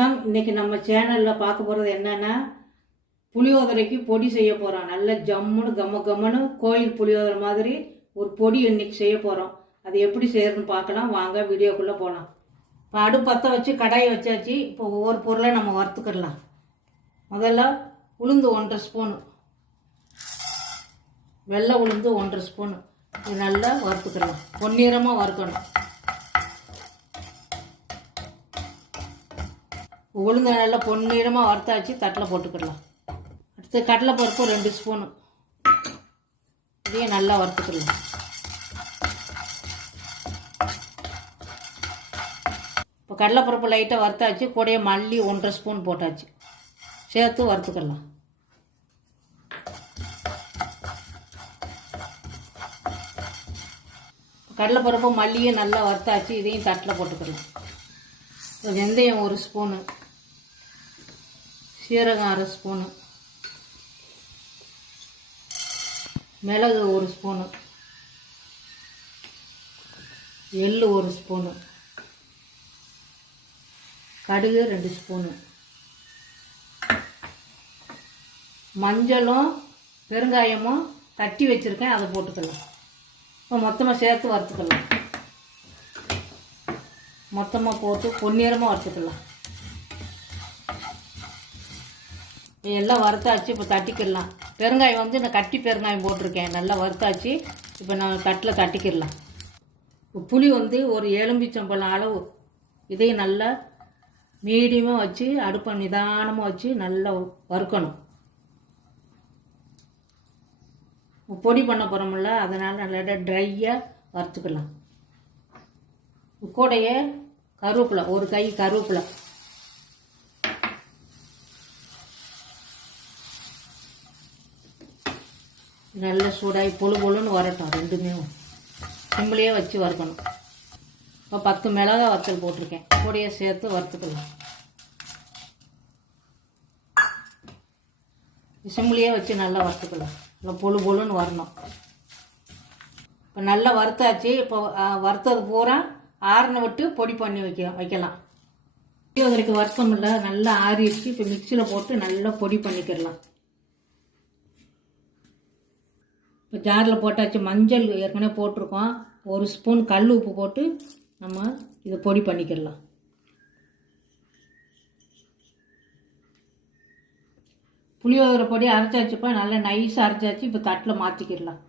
இன்னைக்கு நம்ம சேனலில் பார்க்க போகிறது என்னென்னா புளியோதரைக்கு பொடி செய்ய போகிறோம். நல்ல ஜம்முன்னு கம்மன்னு கோயில் புளியோதரை மாதிரி ஒரு பொடி இன்னைக்கு செய்ய போகிறோம். அது எப்படி செய்யறதுன்னு பார்க்கலாம். வாங்க வீடியோக்குள்ளே போகலாம். இப்போ அடுப்பு பற்ற வச்சு கடாயை வச்சாச்சு. இப்போ ஒவ்வொரு பொருளை நம்ம வறுத்துக்கிடலாம். முதல்ல உளுந்து 1.5 ஸ்பூனு, வெள்ளை உளுந்து 1.5 ஸ்பூனு. இது நல்லா வறுத்துக்கிடலாம். பொன்னிறமாக வறுக்கணும். உளுந்த நல்லா பொன்னிறமாக வறுத்தாச்சு தட்டில் போட்டுக்கிடலாம். அடுத்து கடலைப்பருப்பு 2 ஸ்பூனு, இதையும் நல்லா வறுத்துக்கிடலாம். இப்போ கடலைப்பருப்பு லைட்டாக வறுத்தாச்சு, கூடயே மல்லி 1.5 ஸ்பூன் போட்டாச்சு, சேர்த்து வறுத்துக்கிடலாம். கடலைப்பருப்பு மல்லியும் நல்லா வறுத்தாச்சு, இதையும் தட்டில் போட்டுக்கிடலாம். வெந்தயம் 1 ஸ்பூனு, சீரகம் 1/2 ஸ்பூனு, மிளகு 1 ஸ்பூனு, எள்ளு 1 ஸ்பூனு, கடுகு 2 ஸ்பூனு, மஞ்சளும் பெருங்காயமும் தட்டி வச்சுருக்கேன், அதை போட்டுக்கலாம். இப்போ மொத்தமாக சேர்த்து வறுத்துக்கலாம். மொத்தமாக போட்டு பொன்னிறமாக வறுத்துக்கலாம். எல்லாம் வறுத்தாச்சு. இப்போ தட்டிக்கிடலாம். பெருங்காயம் நான் கட்டி பெருங்காயம் போட்டிருக்கேன், நல்லா வறுத்தாச்சு. இப்போ நான் தட்டில் தட்டிக்கிடலாம். புளி ஒரு எலும்பிச்சம்பழம் அளவு, இதையும் நல்லா மீடியமாக வச்சு அடுப்பை நிதானமாக வச்சு நல்லா வறுக்கணும். பொடி பண்ண போகிறோம்ல, அதனால் நல்லா ட்ரையாக வறுத்துக்கலாம். கூடையே கருவேப்பிலை, 1 கை கருவேப்பிலை, நல்ல சூடாகி பொழுன்னு வரட்டும். ரெண்டுமே சிம்பிளையே வச்சு வறுக்கணும். இப்போ 10 மிளகா வத்தல் போட்டிருக்கேன், கூடையே சேர்த்து வறுத்துக்கலாம். சிம்பிளையே வச்சு நல்லா வறுத்துக்கலாம். நல்லா பொழுன்னு வரணும். இப்போ நல்லா வறுத்தாச்சு. இப்போ வறுத்தது பூரா ஆறுன விட்டு பொடி பண்ணி வைக்கலாம். புளியோதரைக்கு வறுத்தோம்ல, நல்லா ஆறிடுச்சு. இப்போ மிக்சியில் போட்டு நல்லா பொடி பண்ணிக்கிடலாம். இப்போ ஜாரில் போட்டாச்சு. மஞ்சள் ஏற்கனவே போட்டிருக்கோம். 1 ஸ்பூன் கல் உப்பு போட்டு நம்ம இதை பொடி பண்ணிக்கிடலாம். புளியோதரை பொடி அரைச்சாச்சுப்பா, நல்லா நைஸாக அரைச்சாச்சு. இப்போ தட்டில் மாற்றிக்கிடலாம்.